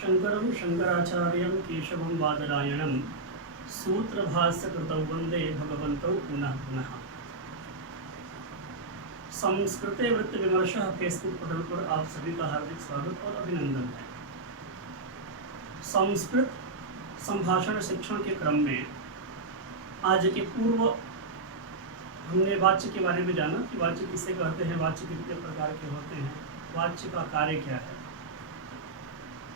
शंकरं शंकराचार्यं केशवं बादरायणं सूत्रभाष्यकृतौ वंदे भगवन्तौ पुनः पुनः। संस्कृते वृत्ति विमर्शः फेसबुक पटल पर आप सभी का हार्दिक स्वागत और अभिनंदन है। संस्कृत संभाषण शिक्षण के क्रम में आज के पूर्व हमने वाच्य के बारे में जाना कि वाच्य किसे कहते हैं, वाच्य कितने प्रकार के होते हैं, वाच्य का कार्य क्या है।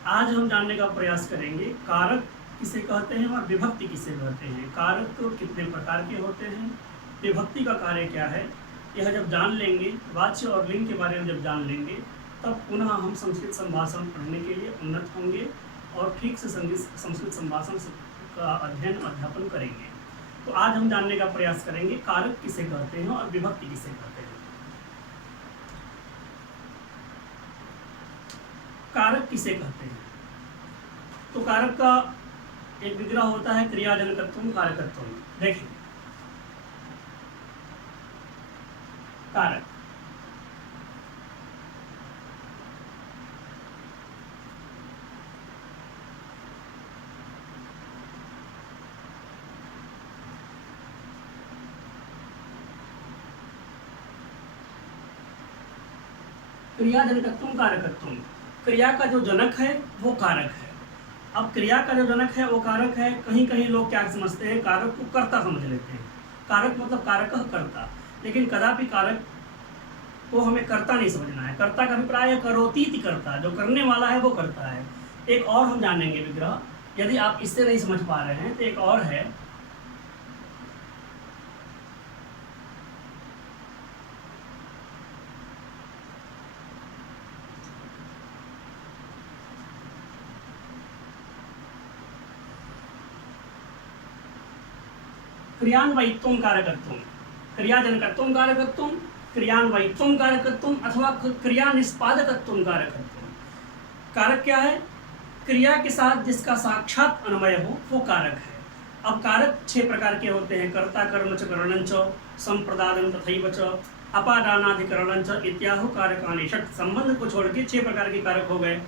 आज हम जानने का प्रयास करेंगे कारक किसे कहते हैं और विभक्ति किसे कहते हैं। कारक तो कितने प्रकार के होते हैं, विभक्ति का कार्य क्या है, यह जब जान लेंगे, वाच्य और लिंग के बारे में जब जान लेंगे, तब पुनः हम संस्कृत संभाषण पढ़ने के लिए उन्नत होंगे और ठीक से संस्कृत संभाषण का अध्ययन अध्यापन करेंगे। तो आज हम जानने का प्रयास करेंगे कारक किसे कहते हैं और विभक्ति किसे कहते हैं। कारक किसे कहते हैं? तो कारक का एक विग्रह होता है क्रियाजनकत्वम कारकत्वम। देखिए, कारक क्रियाजनकत्वम कारकत्वम, क्रिया का जो जनक है वो कारक है। अब क्रिया का जो जनक है वो कारक है। कहीं कहीं लोग क्या समझते हैं, कारक को कर्ता समझ लेते हैं। कारक मतलब कारक कर्ता, लेकिन कदापि कारक को हमें कर्ता नहीं समझना है। कर्ता का अभिप्राय है करोतीति कर्ता, जो करने वाला है वो करता है। एक और हम जानेंगे विग्रह, यदि आप इससे नहीं समझ पा रहे हैं तो एक और है क्रियान्वयित्वम कारकत्वम, क्रियाजनकत्वम कारकत्वम, क्रियान्वयित्वम कारकत्वम अथवा क्रिया निष्पादकत्वम कारकत्वम। कारक क्या है? क्रिया के साथ जिसका साक्षात अन्वय हो वो कारक है। अब कारक 6 प्रकार के होते हैं, कर्ता कर्म च करणं च संप्रदानं तथैव च अपादानाधिकरणं च इत्याहु कारकानि षट्। संबंध को छोड़ के 6 प्रकार के कारक हो गए।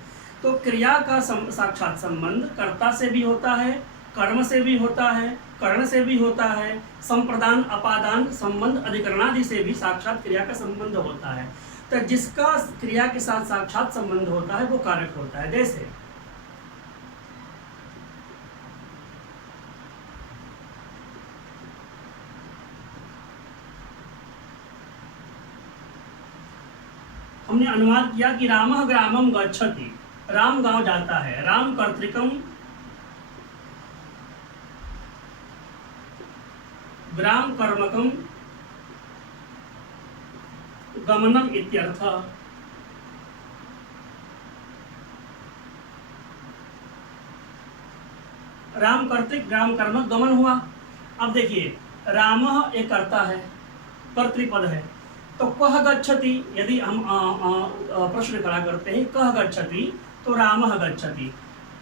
तो क्रिया का साक्षात संबंध कर्ता से भी होता है, कर्म से भी होता है, कर्ण से भी होता है, संप्रदान अपादान संबंध अधिकरणादि से भी साक्षात क्रिया का संबंध होता है। तो जिसका क्रिया के साथ साक्षात संबंध होता है वो कारक होता है। जैसे हमने अनुवाद किया कि रामः ग्रामं गच्छति, राम गांव जाता है। राम कर्तृकम ग्राम कर्मकम गमनम इत्यर्थ। राम कर्तृक ग्राम कर्मक गमन हुआ। अब देखिए, रामः एक कर्ता है, कर्तृपद है, तो कह गच्छति, यदि हम प्रश्न खड़ा करते हैं कह गच्छति तो रामः गच्छति,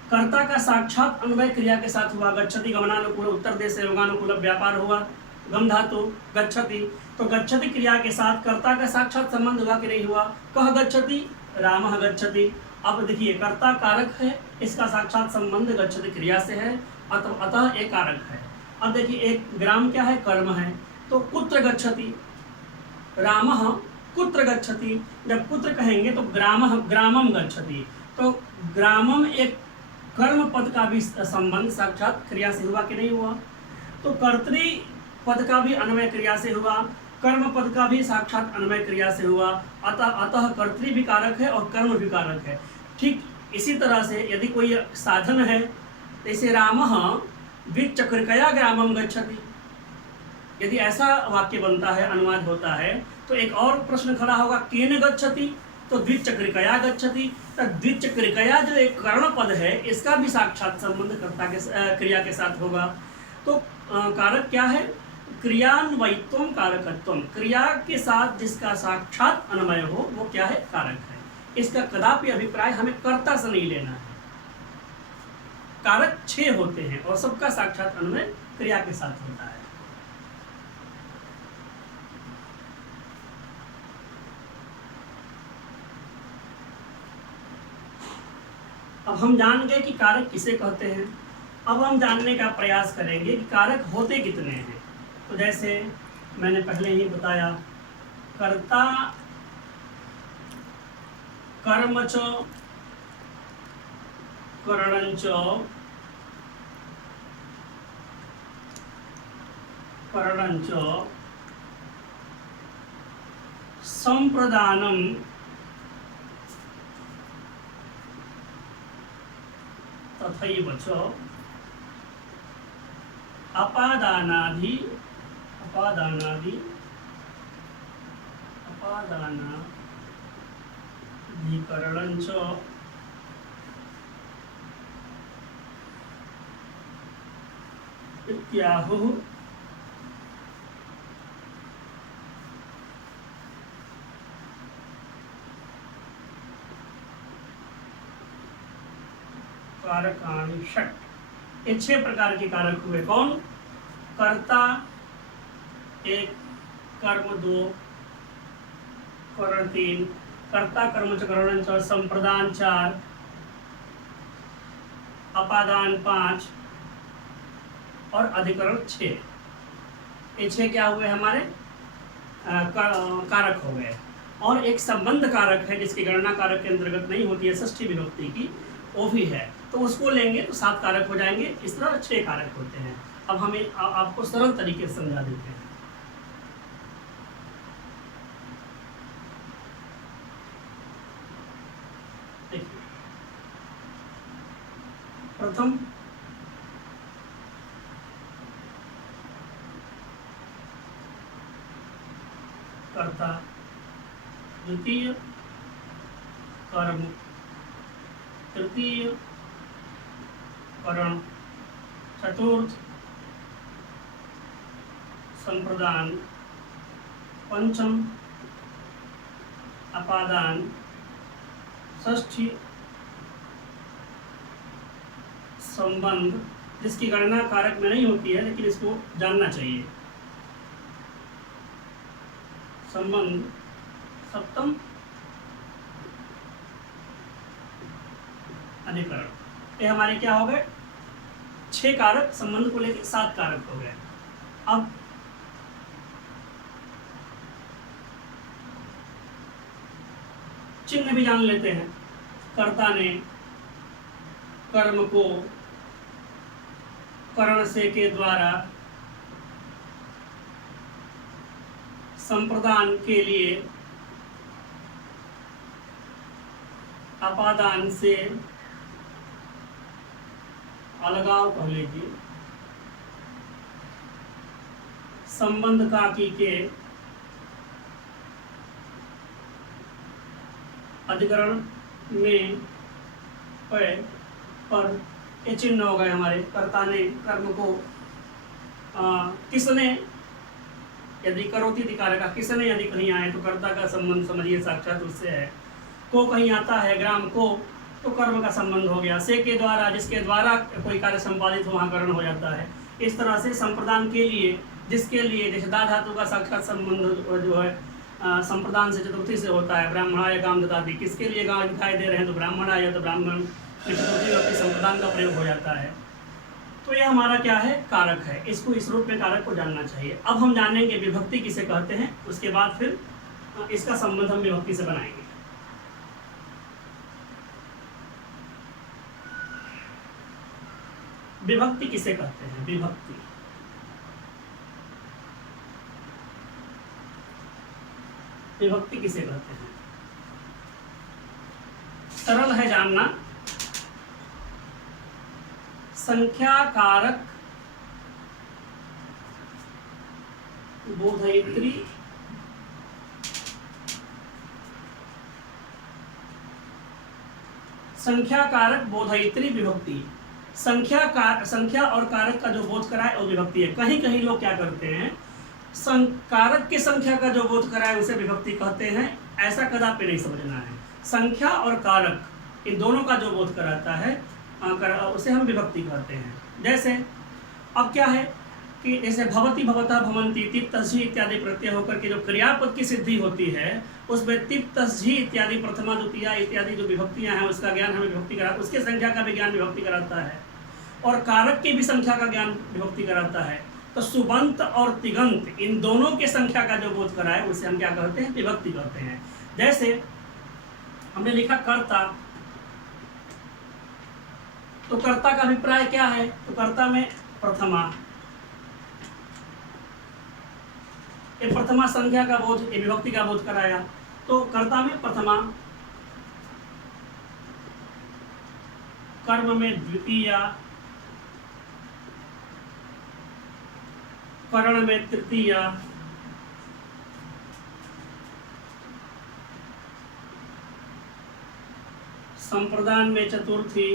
कर्ता का साक्षात अन्वय क्रिया के साथ हुआ। गच्छति गमनानुकूल, उत्तर देश से योगानुकूल व्यापार हुआ, गम धातु गच्छति। तो गच्छति क्रिया के साथ कर्ता का साक्षात संबंध हुआ कि नहीं हुआ? कह गच्छति रामः गच्छति। अब देखिए, कर्ता कारक है, इसका साक्षात संबंध गच्छति क्रिया से है, अतः एक कारक है। अब देखिए, एक ग्राम क्या है? कर्म है। तो कुत्र गच्छति, रामः कुत्र गच्छति। जब पुत्र कहेंगे तो ग्रामः ग्रामम गच्छति, तो ग्रामम एक कर्म पद का भी संबंध साक्षात क्रिया से हुआ कि नहीं हुआ? तो कर्तृ पद का भी अन्वय क्रिया से हुआ, कर्म पद का भी साक्षात अन्वय क्रिया से हुआ। अतः कर्तृ भी कारक है और कर्म भी कारक है। ठीक इसी तरह से यदि कोई साधन है, जैसे रामः द्विचक्रिकया ग्रामम गच्छति, यदि ऐसा वाक्य बनता है, अनुवाद होता है, तो एक और प्रश्न खड़ा होगा केन गच्छति, तो द्विचक्रिकया गच्छति। तो द्विचक्रिकया जो एक कर्ण पद है, इसका भी साक्षात संबंध कर्ता के क्रिया के साथ होगा। तो कारक क्या है? क्रियान्वयित्वम कारकत्वम, क्रिया के साथ जिसका साक्षात अन्वय हो वो क्या है? कारक है। इसका कदापि अभिप्राय हमें कर्ता से नहीं लेना है। कारक 6 होते हैं और सबका साक्षात अन्वय क्रिया के साथ होता है। अब हम जान गए कि कारक किसे कहते हैं। अब हम जानने का प्रयास करेंगे कि कारक होते कितने हैं। तो जैसे मैंने पहले ही बताया, कर्ता कर्म च करणं च संप्रदानं तथैव च अपादानाधिकरणं च इत्याहुः। कारकाणि षट्। ये 6 प्रकार के कारक हुए। कौन? कर्ता 1, कर्म 2, करण 3, कर्ता कर्म च करणं च संप्रदान 4, अपादान 5 और अधिकरण 6। ये 6 क्या हुए हमारे? कारक हो गए। और एक संबंध कारक है जिसकी गणना कारक के अंतर्गत नहीं होती है, षष्ठी विभक्ति की, वो भी है, तो उसको लेंगे तो 7 कारक हो जाएंगे। इस तरह 6 कारक होते हैं। अब हमें आपको सरल तरीके से समझा देते हैं। देखिए, प्रथम कर्ता, द्वितीय कर्म, तृतीय करण, चतुर्थ संप्रदान, पंचम अपादान, षष्ठी संबंध, जिसकी गणना कारक में नहीं होती है लेकिन इसको जानना चाहिए, संबंध, सप्तम अधिकरण। ये हमारे क्या हो गए? 6 कारक, संबंध को लेकर 7 कारक हो गए। अब चिन्ह भी जान लेते हैं। कर्ता ने कर्म को करण से के द्वारा संप्रदान के लिए अपादान से अलगाव कह लीजिए, संबंध काकी के अधिकरण में पर ये चिन्ह हो गए हमारे। कर्ता ने कर्म को किसने, यदि करोति कारक का किसने यदि कहीं आए तो कर्ता का संबंध समझिए साक्षात उससे है। को कहीं आता है ग्राम को तो कर्म का संबंध हो गया। से के द्वारा, जिसके द्वारा कोई कार्य संपादित वहाँ करण हो जाता है। इस तरह से संप्रदान के लिए, जिसके लिए, जैसे दा धातु का साक्षात संबंध जो है संप्रदान से चतुर्थी से होता है। ब्राह्मणाय काम ददाति, किसके लिए गाँव दिखाई दे रहे हैं तो ब्राह्मणाय, तो ब्राह्मण चतुर्थी व्यक्ति संप्रदान का प्रयोग हो जाता है। तो ये हमारा क्या है? कारक है। इसको इस रूप में कारक को जानना चाहिए। अब हम जानेंगे विभक्ति किसे कहते हैं, उसके बाद फिर इसका संबंध हम विभक्ति से बनाएंगे। विभक्ति किसे कहते हैं? विभक्ति विभक्ति किसे कहते हैं? सरल है जानना। संख्या कारक बोधयित्री संख्या कारक बोधयित्री विभक्ति। संख्या और कारक का जो बोध कराए वो विभक्ति है। कहीं कहीं लोग क्या करते हैं, कारक की संख्या का जो बोध कराए उसे विभक्ति कहते हैं। ऐसा कदापि नहीं समझना है। संख्या और कारक इन दोनों का जो बोध कराता है उसे हम विभक्ति कहते हैं। जैसे अब क्या है कि जैसे भवति भवतः भवन्ति तिप तस्झी इत्यादि प्रत्यय होकर के जो क्रियापद की सिद्धि होती है उसमें तिप तस्झी इत्यादि प्रथमा द्वितीया इत्यादि जो विभक्तियां हैं उसका ज्ञान हमें विभक्ति करा, उसके संख्या का भी ज्ञान विभक्ति कराता है और कारक की भी संख्या का ज्ञान विभक्ति कराता है। तो सुबंत और तिगंत इन दोनों के संख्या का जो बोध कराए उसे हम क्या कहते हैं? विभक्ति कहते हैं। जैसे हमने लिखा कर्ता, तो कर्ता का अभिप्राय क्या है? तो कर्ता में प्रथमा, ये प्रथमा संख्या का बोध, ये विभक्ति का बोध कराया। तो कर्ता में प्रथमा, कर्म में द्वितीया, करण में तृतीया, संप्रदान में चतुर्थी,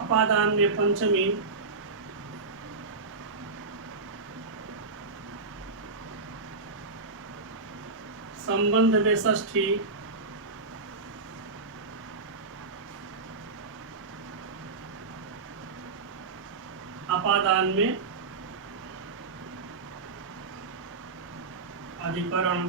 अपादान में पंचमी, संबंध में षष्ठी, अपादान में अधिकरण,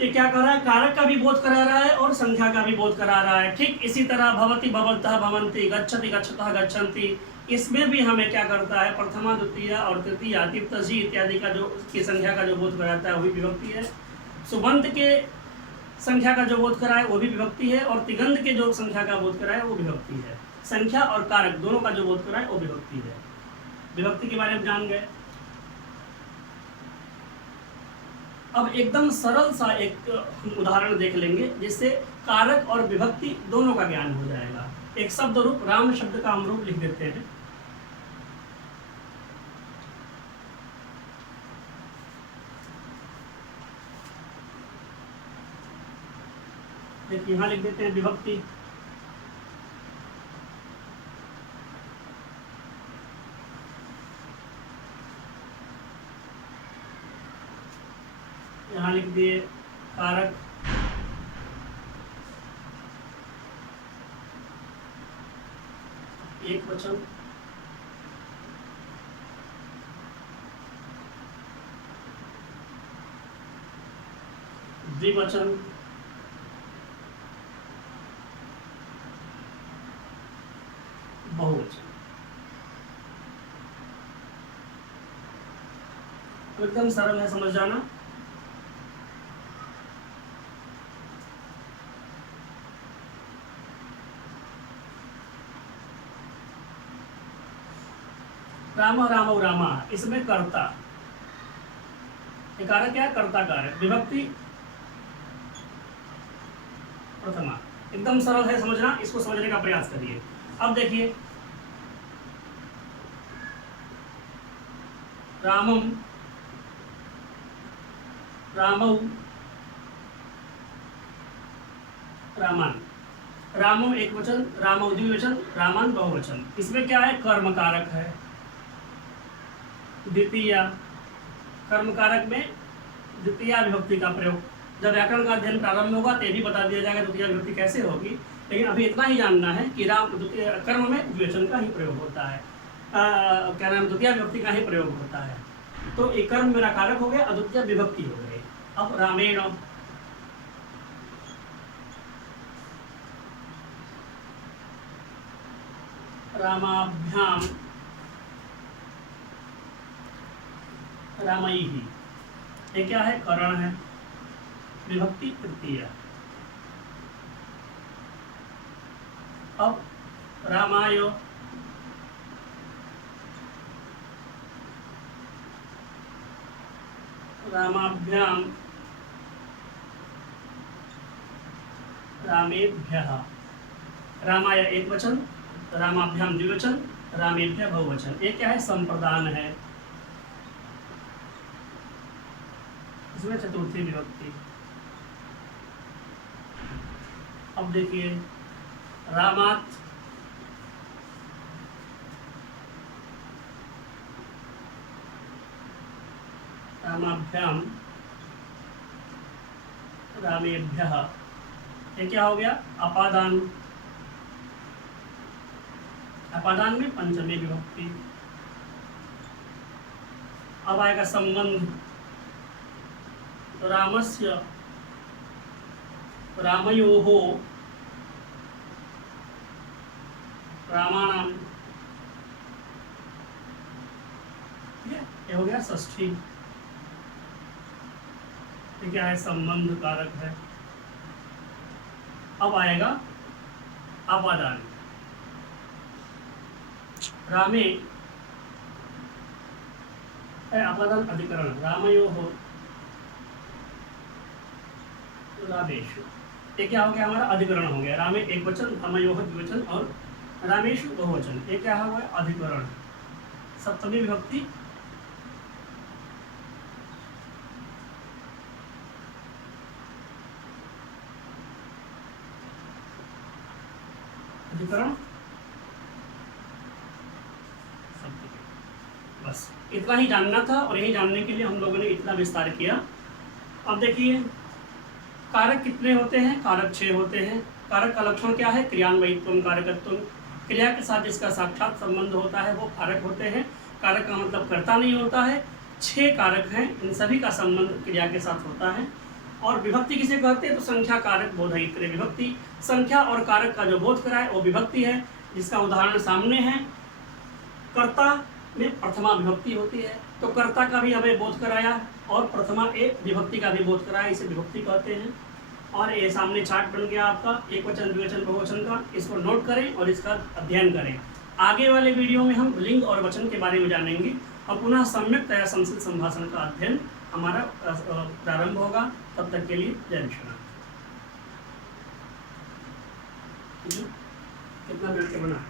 ये क्या कर रहा है? कारक का भी बोध करा रहा है और संख्या का भी बोध करा रहा है। ठीक इसी तरह भवति भवन्तः भवन्ति, गच्छति गच्छतः गच्छन्ति, इसमें भी हमें क्या करता है? प्रथमा द्वितीया और तृतीया तिप तस्झी इत्यादि का जो की संख्या का जो बोध कराता है वही विभक्ति है। सुबंत के संख्या का जो बोध कराए वो भी विभक्ति है और तिगंत के जो संख्या का बोध कराए वो विभक्ति है। संख्या और कारक दोनों का जो बोध कराए वो विभक्ति है। विभक्ति के बारे में जान गए। अब एकदम सरल सा एक उदाहरण देख लेंगे जिससे कारक और विभक्ति दोनों का ज्ञान हो जाएगा। एक शब्द रूप, राम शब्द का हम रूप लिख देते हैं। देखिए यहाँ लिख देते हैं विभक्ति। यहाँ लिख दिए कारक, एक वचन, द्विवचन, बहुवचन। एकदम सरल है, समझ जाना। राम रामौ रामा, इसमें कर्ता, ये कारक क्या है? कर्ता कारक, विभक्ति प्रथमा। एकदम सरल है समझना, इसको समझने का प्रयास करिए। अब देखिए रामम, रामौ, रामान। रामम एक वचन, रामौ द्विवचन, रामान बहुवचन। इसमें क्या है? कर्म कारक है। द्वितीया, कर्म कारक में द्वितीया विभक्ति का प्रयोग। जब व्याकरण का अध्ययन प्रारंभ होगा तो ये भी बता दिया जाएगा द्वितीया विभक्ति कैसे होगी, लेकिन अभी इतना ही जानना है कि राम कर्म में द्विवचन का ही प्रयोग होता है। क्या नाम? द्वितीया विभक्ति का ही प्रयोग होता है। तो एक कर्म मेरा कारक हो गया, अद्वितीय विभक्ति हो गई। अब रामेण, रामाभ्याम, रामैहि, ये क्या है? करण है, विभक्ति तृतीया। अब रामाय, रामाभ्याम, रामेभ्यः। रामाय एक वचन, रामाभ्याम द्विवचन, रामेभ्यः बहुवचन। ये क्या है? संप्रदान है, इसमें चतुर्थी विभक्ति। अब देखिए रामात, रामाभ्याम, रामेभ्यः, ये क्या हो गया? अपादान। अपादान में पंचमी विभक्ति। अब आएगा संबंध, तो रामस्य, रामयोः, रामाणाम, ये हो गया षष्ठी। ये क्या है? संबंध कारक है। अब आएगा अपादान, रामे, अपादान अधिकरण, रामयोः रामेषु, ये क्या हो गया? हमारा अधिकरण हो गया। रामे एक वचन, रामयोः द्विवचन और रामेषु बहुवचन, ये क्या हुआ? अधिकरण, सप्तमी विभक्ति। अधिकरण सप्तमी। बस इतना ही जानना था और यही जानने के लिए हम लोगों ने इतना विस्तार किया। अब देखिए कारक कितने होते हैं? कारक 6 होते हैं। कारक का लक्षण क्या है? क्रियान्वयित्वम कारकत्वम, क्रिया के साथ जिसका साक्षात संबंध होता है वो कारक होते हैं। कारक का मतलब कर्ता नहीं होता है। 6 कारक हैं, इन सभी का संबंध क्रिया के साथ होता है। और विभक्ति किसे कहते हैं? तो संख्या कारक बोधयित्री विभक्ति, संख्या और कारक का जो बोध कराए वो विभक्ति है, जिसका उदाहरण सामने है। कर्ता में प्रथमा विभक्ति होती है, तो कर्ता का भी हमें बोध कराया और प्रथमा एक विभक्ति का भी बोध कराया, इसे विभक्ति कहते हैं। और ये सामने चार्ट बन गया आपका एक वचन, द्विवचन, बहुवचन का, इसको नोट करें और इसका अध्ययन करें। आगे वाले वीडियो में हम लिंग और वचन के बारे में जानेंगे और पुनः सम्यक्तया संस्कृत संभाषण का अध्ययन हमारा प्रारंभ होगा। तब तक के लिए जय विश्वनाथ। कितना मिनट के बना?